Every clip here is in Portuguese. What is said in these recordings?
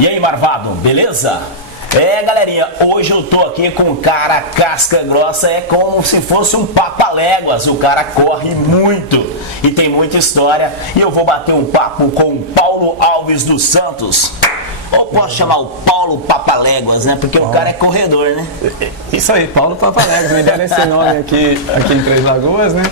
E aí, Marvado, beleza? Galerinha, hoje eu tô aqui com um cara casca grossa, é como se fosse um papaléguas. O cara corre muito e tem muita história. E eu vou bater um papo com o Paulo Alves dos Santos. Ou posso chamar o Paulo Papaléguas, né? Porque o cara é corredor, né? Isso aí, Paulo Papaléguas, me deram esse nome aqui em Três Lagoas, né?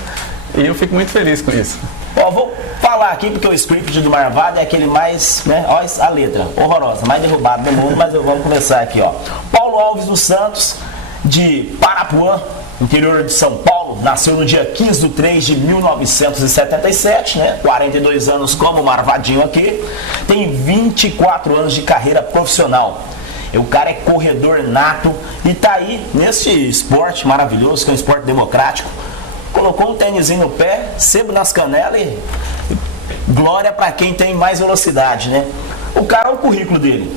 E eu fico muito feliz com isso. Ó, vou falar aqui porque o script do Marvado é aquele mais, né? Olha a letra, horrorosa, mais derrubado do mundo, mas vamos começar aqui, ó. Paulo Alves dos Santos, de Parapuã, interior de São Paulo, nasceu no dia 15 de 3 de 1977, né? 42 anos como Marvadinho aqui, tem 24 anos de carreira profissional. O cara é corredor nato e tá aí nesse esporte maravilhoso, que é um esporte democrático. Colocou um tênisinho no pé, sebo nas canelas e glória para quem tem mais velocidade, né? O cara, o currículo dele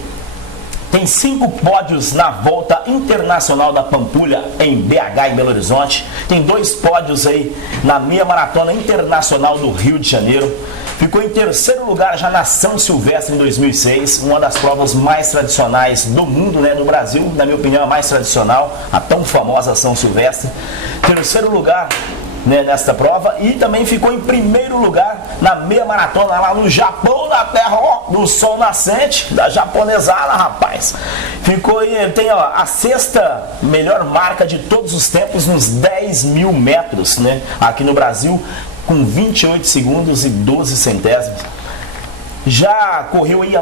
tem 5 pódios na volta internacional da Pampulha em BH, em Belo Horizonte. Tem 2 pódios aí na meia maratona internacional do Rio de Janeiro. Ficou em 3º lugar já na São Silvestre em 2006, uma das provas mais tradicionais do mundo, né? No Brasil, na minha opinião, a mais tradicional, a tão famosa São Silvestre. 3º lugar, né, nesta prova, e também ficou em 1º lugar na meia maratona lá no Japão, na terra, ó, do sol nascente, da japonesada, rapaz. Ficou aí, ele tem, ó, a 6ª melhor marca de todos os tempos nos 10 mil metros, né, aqui no Brasil, com 28 segundos e 12 centésimos. Já correu aí a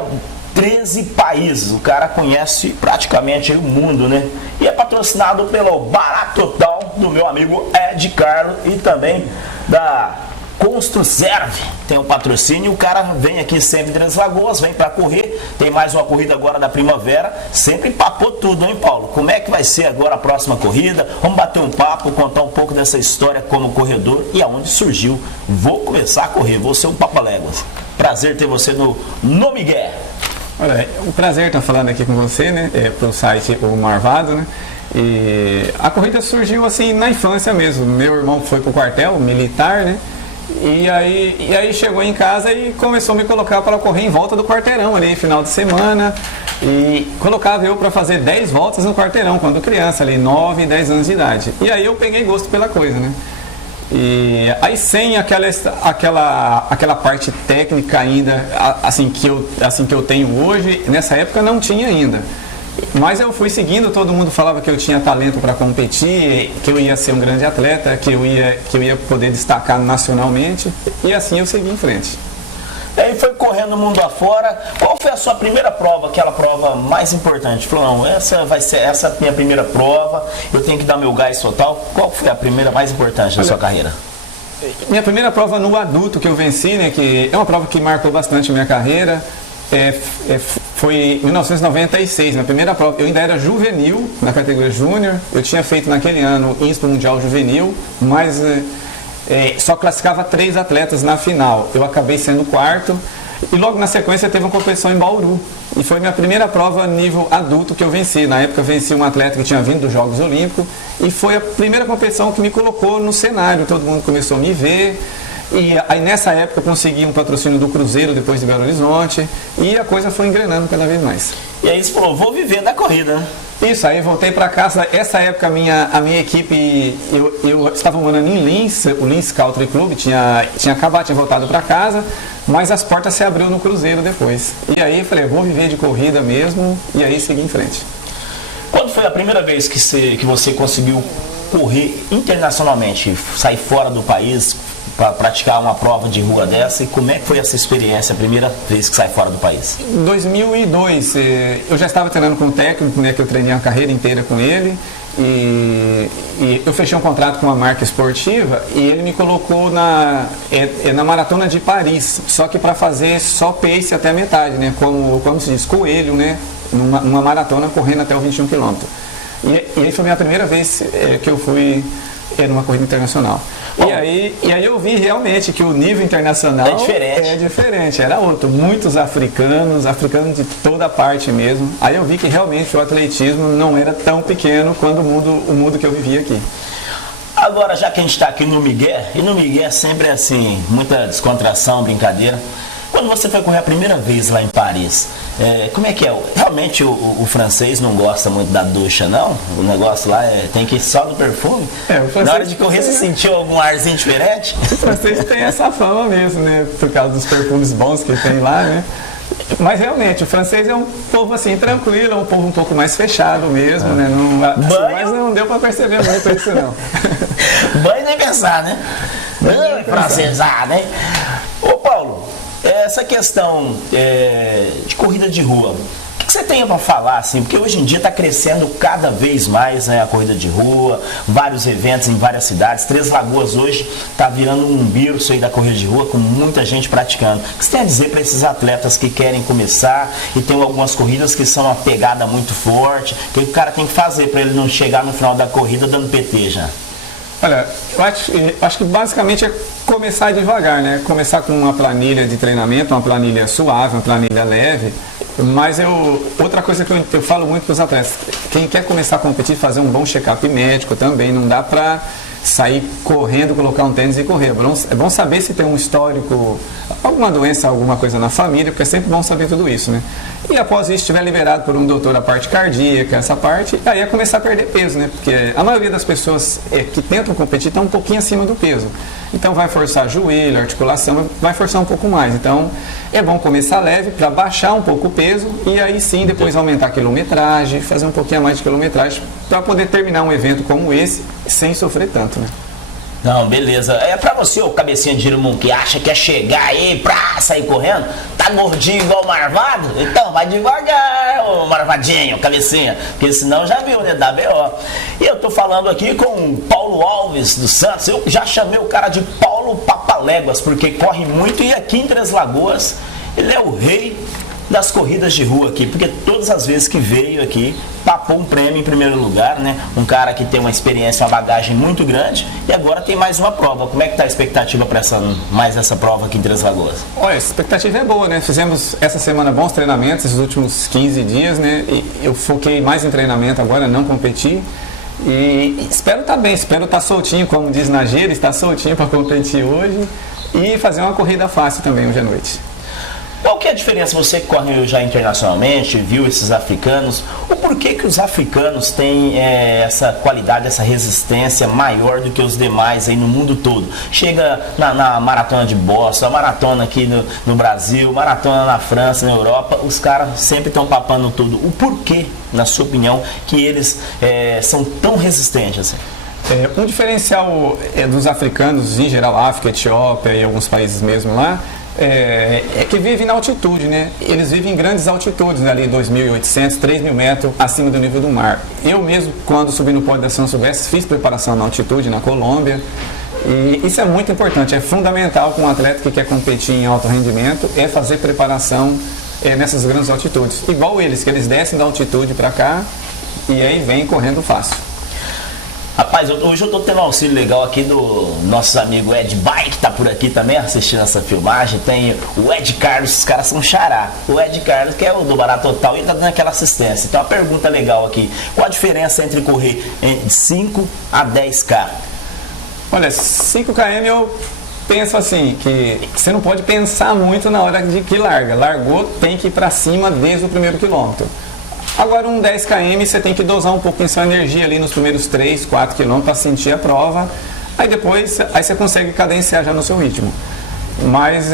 13 países, o cara conhece praticamente o mundo, né? E é patrocinado pelo Barato Total, do meu amigo Ed Carlo, e também da Construserve, tem um patrocínio. O cara vem aqui sempre em Três Lagoas, vem para correr, tem mais uma corrida agora da primavera, sempre papou tudo, hein, Paulo? Como é que vai ser agora a próxima corrida? Vamos bater um papo, contar um pouco dessa história como corredor e aonde surgiu. Vou começar a correr, vou ser um Papaléguas. Prazer ter você no Miguel. Olha, é um prazer estar falando aqui com você, né? Para o site O Marvado, né? E a corrida surgiu assim na infância mesmo. Meu irmão foi pro quartel militar, né? E aí chegou em casa e começou a me colocar para correr em volta do quarteirão ali, final de semana. E colocava eu para fazer 10 voltas no quarteirão, quando criança, ali, 9, 10 anos de idade. E aí eu peguei gosto pela coisa, né? E aí sem aquela parte técnica ainda, assim que eu tenho hoje, nessa época não tinha ainda. Mas eu fui seguindo, todo mundo falava que eu tinha talento para competir, que eu ia ser um grande atleta, que eu ia poder destacar nacionalmente, e assim eu segui em frente. E aí foi correndo o mundo afora. Qual foi a sua primeira prova, aquela prova mais importante? Falou, não, essa vai ser essa minha primeira prova, eu tenho que dar meu gás total. Qual foi a primeira mais importante da sua carreira? Minha primeira prova no adulto que eu venci, né, que é uma prova que marcou bastante a minha carreira, foi em 1996, minha primeira prova. Eu ainda era juvenil, na categoria júnior, eu tinha feito naquele ano o Expo Mundial Juvenil, mas só classificava 3 atletas na final. Eu acabei sendo o 4 e logo na sequência teve uma competição em Bauru. E foi minha primeira prova nível adulto que eu venci. Na época eu venci um atleta que tinha vindo dos Jogos Olímpicos e foi a primeira competição que me colocou no cenário. Todo mundo começou a me ver. E aí nessa época eu consegui um patrocínio do Cruzeiro depois de Belo Horizonte e a coisa foi engrenando cada vez mais. E aí você falou, vou viver da corrida, né? Isso, aí voltei para casa. Essa época a minha equipe, eu estava morando em Lins, o Lins Country Club, tinha voltado para casa, mas as portas se abriu no Cruzeiro depois. E aí eu falei, vou viver de corrida mesmo, e aí segui em frente. Quando foi a primeira vez que você conseguiu correr internacionalmente, sair fora do país para praticar uma prova de rua dessa, e como é que foi essa experiência, a primeira vez que sai fora do país? Em 2002, eu já estava treinando com um técnico, né, que eu treinei a carreira inteira com ele, e eu fechei um contrato com uma marca esportiva e ele me colocou na Maratona de Paris, só que para fazer só pace até a metade, né, como se diz, coelho, né, numa maratona correndo até os 21 km. E aí foi a minha primeira vez que eu fui numa corrida internacional. E aí eu vi realmente que o nível internacional é diferente, era outro. Muitos africanos de toda parte mesmo. Aí eu vi que realmente o atletismo não era tão pequeno quanto o mundo que eu vivia aqui. Agora, já que a gente está aqui no Miguel, e no Miguel sempre é assim, muita descontração, brincadeira. Quando você foi correr a primeira vez lá em Paris, como é que é? Realmente o francês não gosta muito da ducha, não? O negócio lá tem que ir só do perfume? Na hora de correr, você sentiu algum arzinho diferente? O francês tem essa fama mesmo, né? Por causa dos perfumes bons que tem lá, né? Mas realmente, o francês é um povo assim, tranquilo, é um povo um pouco mais fechado mesmo, né? Não, assim, mas não deu para perceber muito isso, não. Banho nem pensar, né? Não, francesada, hein? Ô Paulo, essa questão de corrida de rua, o que você tem para falar, assim? Porque hoje em dia está crescendo cada vez mais, né, a corrida de rua, vários eventos em várias cidades. Três Lagoas hoje está virando um berço aí da corrida de rua, com muita gente praticando. O que você tem a dizer para esses atletas que querem começar e tem algumas corridas que são uma pegada muito forte? O que o cara tem que fazer para ele não chegar no final da corrida dando PT já? Olha, eu acho que basicamente é começar devagar, né? Começar com uma planilha de treinamento, uma planilha suave, uma planilha leve. Mas outra coisa que eu falo muito para os atletas, quem quer começar a competir, fazer um bom check-up médico também, não dá para sair correndo, colocar um tênis e correr. É bom saber se tem um histórico, alguma doença, alguma coisa na família, porque é sempre bom saber tudo isso, né? E após isso, estiver liberado por um doutor a parte cardíaca, essa parte, aí é começar a perder peso, né? Porque a maioria das pessoas que tentam competir estão um pouquinho acima do peso. Então vai forçar joelho, articulação, vai forçar um pouco mais. Então é bom começar leve para baixar um pouco o peso e aí sim depois aumentar a quilometragem, fazer um pouquinho a mais de quilometragem para poder terminar um evento como esse sem sofrer tanto, né? Não, beleza. É pra você, o cabecinha de Irmão, que acha que é chegar aí pra sair correndo, tá gordinho igual o Marvado? Então vai devagar, ô Marvadinho, cabecinha, porque senão já viu, né, da BO. E eu tô falando aqui com o Paulo Alves dos Santos. Eu já chamei o cara de Paulo Papaléguas, porque corre muito e aqui em Três Lagoas ele é o rei das corridas de rua aqui, porque todas as vezes que veio aqui, papou um prêmio em primeiro lugar, né? Um cara que tem uma experiência, uma bagagem muito grande e agora tem mais uma prova. Como é que tá a expectativa para mais essa prova aqui em Três Lagoas? Olha, a expectativa é boa, né? Fizemos essa semana bons treinamentos, esses últimos 15 dias, né? E eu foquei mais em treinamento agora, não competi. E espero estar bem, espero estar soltinho, como diz na gíria, estar soltinho para competir hoje e fazer uma corrida fácil também hoje à noite. Qual que é a diferença, você que corre já internacionalmente, viu esses africanos, o porquê que os africanos têm essa qualidade, essa resistência maior do que os demais aí no mundo todo? Chega na maratona de Boston, a maratona aqui no Brasil, maratona na França, na Europa, os caras sempre estão papando tudo. O porquê, na sua opinião, que eles são tão resistentes assim? Um diferencial dos africanos, em geral, África, Etiópia e alguns países mesmo lá, é que vivem na altitude, né? Eles vivem em grandes altitudes, né? Ali 2.800, 3.000 metros acima do nível do mar. Eu mesmo, quando subi no pódio da São Silvestre, fiz preparação na altitude, na Colômbia. E isso é muito importante, é fundamental para um atleta que quer competir em alto rendimento, é fazer preparação nessas grandes altitudes. Igual eles, que eles descem da altitude para cá e aí vem correndo fácil. Rapaz, hoje eu tô tendo um auxílio legal aqui do nossos amigos Ed Bike, que tá por aqui também assistindo essa filmagem. Tem o Ed Carlos, os caras são xará. O Ed Carlos, que é o do Barato Total, e tá dando aquela assistência. Então, uma pergunta legal aqui: qual a diferença entre correr de 5 a 10K? Olha, 5 km eu penso assim, que você não pode pensar muito na hora de que larga. Largou, tem que ir para cima desde o primeiro quilômetro. Agora um 10 km você tem que dosar um pouquinho sua energia ali nos primeiros 3, 4 km para sentir a prova. Aí depois você consegue cadenciar já no seu ritmo. Mas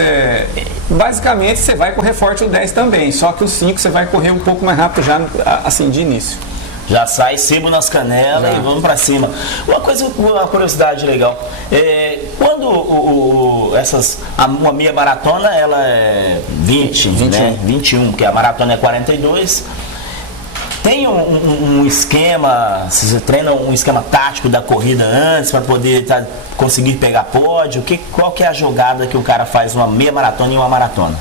basicamente você vai correr forte o 10 também, só que o 5 você vai correr um pouco mais rápido já assim de início. Já sai sebo nas canelas e vamos pra cima. Uma curiosidade legal. Quando uma meia maratona, ela é 21. Né? 21, porque a maratona é 42. Tem um esquema, você treina um esquema tático da corrida antes para poder conseguir pegar pódio? Qual que é a jogada que o cara faz uma meia maratona e uma maratona?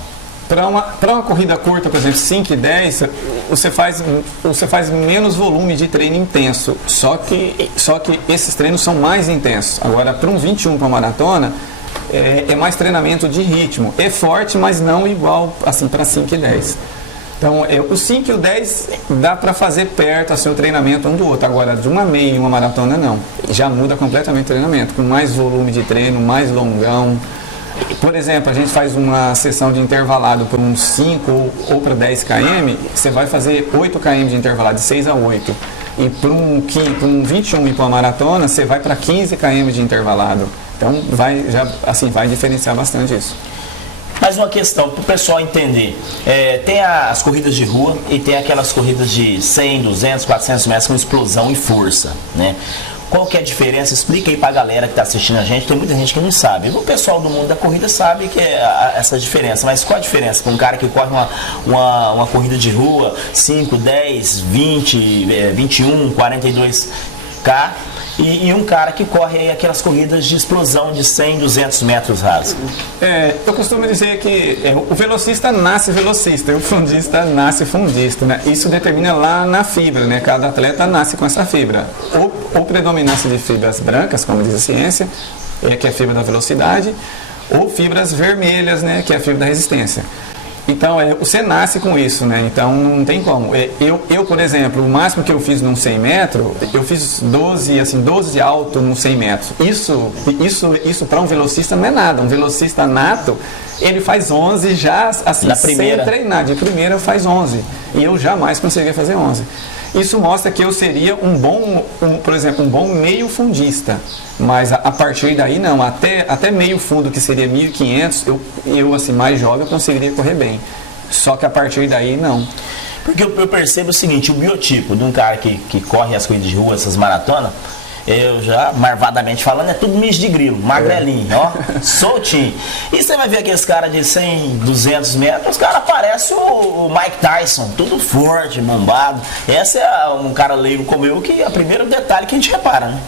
Para uma corrida curta, por exemplo, 5 e 10, você faz menos volume de treino intenso, só que esses treinos são mais intensos. Agora, para um 21 para maratona, é mais treinamento de ritmo. É forte, mas não igual assim para 5 e 10. Então, o 5 e o 10 dá para fazer perto a seu treinamento um do outro. Agora, de uma meia e uma maratona, não. Já muda completamente o treinamento, com mais volume de treino, mais longão. Por exemplo, a gente faz uma sessão de intervalado por uns 5 ou para 10 km, você vai fazer 8 km de intervalado, de 6 a 8. E para um 21 e para uma maratona, você vai para 15 km de intervalado. Então vai diferenciar bastante isso. Mais uma questão para o pessoal entender. Tem as corridas de rua e tem aquelas corridas de 100, 200, 400 metros com explosão e força, né? Qual que é a diferença? Explica aí para a galera que está assistindo a gente. Tem muita gente que não sabe. O pessoal do mundo da corrida sabe que é essa diferença. Mas qual a diferença para um cara que corre uma corrida de rua 5, 10, 20, 21, 42K e um cara que corre aí aquelas corridas de explosão de 100, 200 metros rasos? Eu costumo dizer que o velocista nasce velocista e o fundista nasce fundista, né? Isso determina lá na fibra, né? Cada atleta nasce com essa fibra. Ou predominância de fibras brancas, como diz a ciência, que é a fibra da velocidade, ou fibras vermelhas, né? Que é a fibra da resistência. Então, você nasce com isso, né? Então, não tem como. Eu, por exemplo, o máximo que eu fiz num 100 metros, eu fiz 12 alto num 100 metros. Isso para um velocista não é nada. Um velocista nato, ele faz 11 já, assim, sem treinar. De primeira faz 11. E eu jamais conseguiria fazer 11. Isso mostra que eu seria por exemplo, um bom meio fundista. Mas a partir daí não, até meio fundo, que seria 1.500, eu assim, mais jovem, eu conseguiria correr bem. Só que a partir daí não. Porque eu percebo o seguinte, o biotipo de um cara que corre as corridas de rua, essas maratonas, eu já, marvadamente falando, é tudo misto de grilo, magrelinho, ó, soltinho. E você vai ver aqueles caras de 100, 200 metros, os caras parecem o Mike Tyson, tudo forte, bombado. Esse é um cara leigo como eu, que é o primeiro detalhe que a gente repara, né?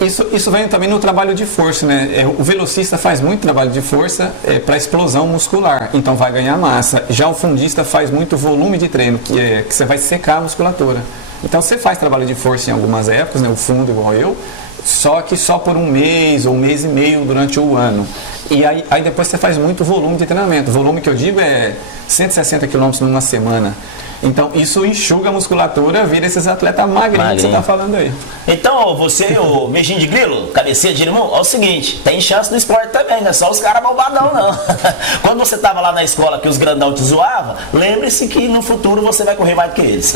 Isso vem também no trabalho de força, né? O velocista faz muito trabalho de força para explosão muscular, então vai ganhar massa. Já o fundista faz muito volume de treino, que você vai secar a musculatura. Então você faz trabalho de força em algumas épocas, né? O fundo igual eu, só que só por um mês ou um mês e meio durante o ano. E aí depois você faz muito volume de treinamento. O volume que eu digo é 160 km numa semana. Então isso enxuga a musculatura, vira esses atletas magrinhos que você está falando aí. Então você, o beijinho de grilo, cabecinha de limão, é o seguinte, tem chance no esporte também, não é só os caras malvadão não. Quando você estava lá na escola que os grandão te zoavam, lembre-se que no futuro você vai correr mais do que eles.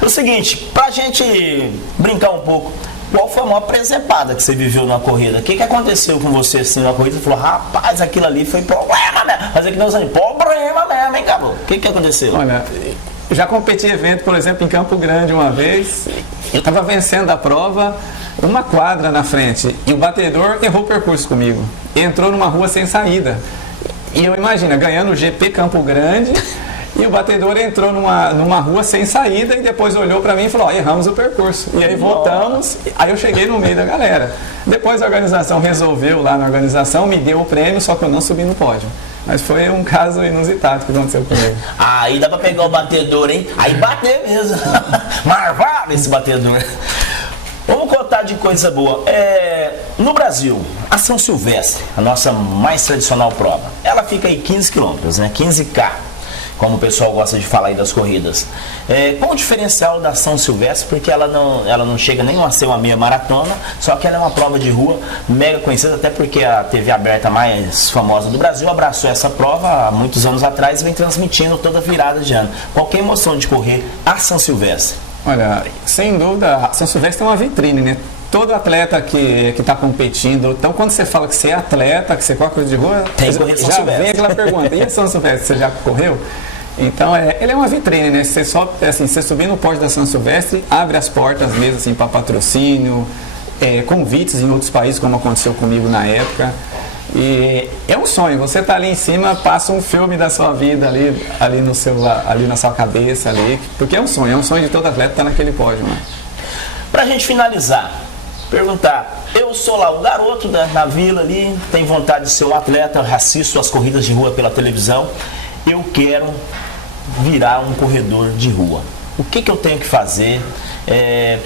O seguinte, pra gente brincar um pouco, qual foi a maior presepada que você viveu na corrida? O que aconteceu com você assim na corrida? Você falou, rapaz, aquilo ali foi problema mesmo. Mas aqui não sei, problema mesmo, hein, cabô? O que aconteceu? Olha, já competi evento, por exemplo, em Campo Grande uma vez. Eu estava vencendo a prova, uma quadra na frente, e o batedor errou o percurso comigo. Entrou numa rua sem saída. E eu imagino, ganhando o GP Campo Grande, e o batedor entrou numa rua sem saída e depois olhou para mim e falou, erramos o percurso. E aí voltamos, aí eu cheguei no meio da galera. Depois a organização resolveu lá na organização, me deu o prêmio, só que eu não subi no pódio. Mas foi um caso inusitado que aconteceu comigo. Aí dá pra pegar o batedor, hein? Aí bateu mesmo. Marvado esse batedor. Vamos contar de coisa boa. No Brasil, a São Silvestre, a nossa mais tradicional prova, ela fica aí 15 quilômetros, né? 15K. Como o pessoal gosta de falar aí das corridas. Qual o diferencial da São Silvestre? Porque ela não chega nem a ser uma meia maratona, só que ela é uma prova de rua mega conhecida, até porque a TV aberta mais famosa do Brasil abraçou essa prova há muitos anos atrás e vem transmitindo toda virada de ano. Qual que é a emoção de correr a São Silvestre? Olha, sem dúvida, a São Silvestre é uma vitrine, né? Todo atleta que está competindo, então quando você fala que você é atleta, que você corre coisa de rua, já vem aquela pergunta, e a São Silvestre, você já correu? Então, ele é uma vitrine, né? Você subir no pódio da São Silvestre, abre as portas mesmo assim, para patrocínio, convites em outros países, como aconteceu comigo na época. E é um sonho, você tá ali em cima, passa um filme da sua vida ali na sua cabeça, porque é um sonho de todo atleta estar naquele pódio. Né? Pra gente finalizar, perguntar, eu sou lá o garoto na vila ali, tenho vontade de ser um atleta, assisto as corridas de rua pela televisão, eu quero virar um corredor de rua. O que eu tenho que fazer?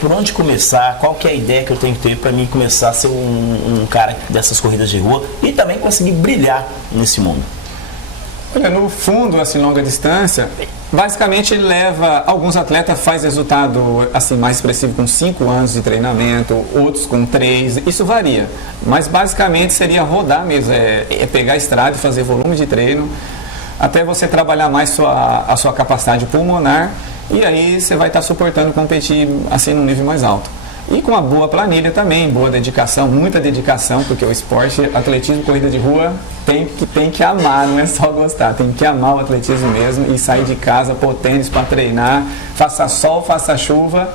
Por onde começar? Qual que é a ideia que eu tenho que ter para mim começar a ser um cara dessas corridas de rua e também conseguir brilhar nesse mundo? No fundo, assim, longa distância, basicamente ele leva, alguns atletas faz resultado assim mais expressivo com 5 anos de treinamento, outros com 3, isso varia. Mas basicamente seria rodar mesmo, pegar a estrada e fazer volume de treino, até você trabalhar mais a sua capacidade pulmonar, e aí você vai estar suportando competir assim num nível mais alto. E com uma boa planilha também, boa dedicação, muita dedicação, porque o esporte, atletismo, corrida de rua, tem que amar, não é só gostar, tem que amar o atletismo mesmo e sair de casa, pôr tênis para treinar, faça sol, faça chuva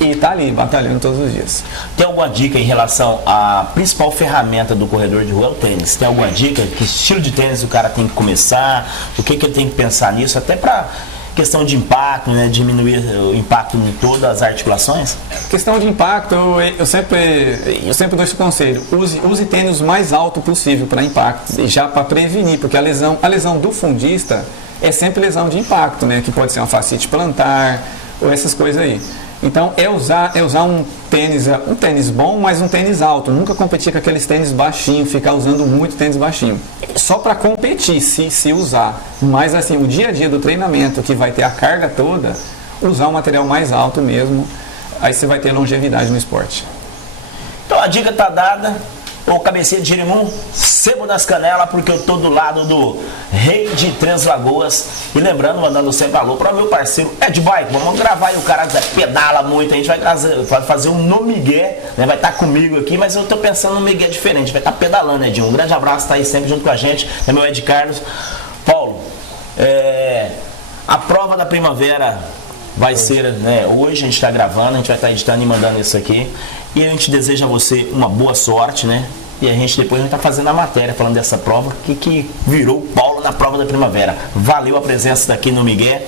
e tá ali, batalhando todos os dias. Tem alguma dica em relação à principal ferramenta do corredor de rua, é o tênis? Tem alguma dica? Que estilo de tênis o cara tem que começar? O que ele tem que pensar nisso? Até para questão de impacto, né? Diminuir o impacto em todas as articulações? Questão de impacto, eu sempre dou esse conselho. Use tênis o mais alto possível para impacto, já para prevenir, porque a lesão do fundista é sempre lesão de impacto, né? Que pode ser uma fascite plantar ou essas coisas aí. Então é usar um tênis bom, mas um tênis alto. Nunca competir com aqueles tênis baixinhos, ficar usando muito tênis baixinho. Só para competir, se usar. Mas assim, o dia a dia do treinamento, que vai ter a carga toda, usar um material mais alto mesmo. Aí você vai ter longevidade no esporte. Então a dica tá dada. Ô cabecinha de Jerimum, sebo nas canelas, porque eu tô do lado do Rei de Três Lagoas. E lembrando, mandando sempre alô para meu parceiro Ed Bike. Vamos gravar aí, o cara pedala muito, a gente vai fazer um no Miguel, né? Vai estar comigo aqui, mas eu tô pensando no Miguel diferente, vai estar pedalando, Edinho. Um grande abraço, tá aí sempre junto com a gente, é meu Ed Carlos. Paulo, a prova da primavera vai ser, né, hoje a gente está gravando, a gente vai estar editando e mandando isso aqui. E a gente deseja a você uma boa sorte, né? E a gente depois vai estar fazendo a matéria falando dessa prova, que virou o Paulo na prova da primavera. Valeu a presença daqui no Miguel.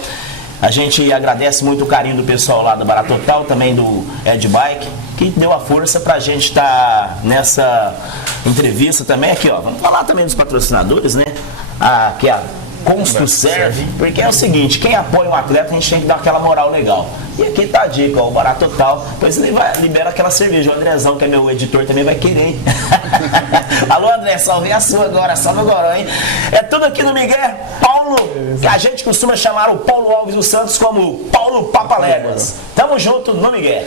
A gente agradece muito o carinho do pessoal lá do Baratotal, também do Ed Bike, que deu a força pra gente estar nessa entrevista também. Aqui, ó, vamos falar também dos patrocinadores, né? Aqui a Construserve, porque é o seguinte, quem apoia um atleta, a gente tem que dar aquela moral legal. E aqui tá a dica, ó, o Baratotal, depois ele libera aquela cerveja. O Andrezão, que é meu editor, também vai querer, hein? Alô, André, salve a sua agora, salve agora, hein? É tudo aqui no Miguel. Paulo, que a gente costuma chamar o Paulo Alves dos Santos como Paulo Papaléguas. Tamo junto no Miguel.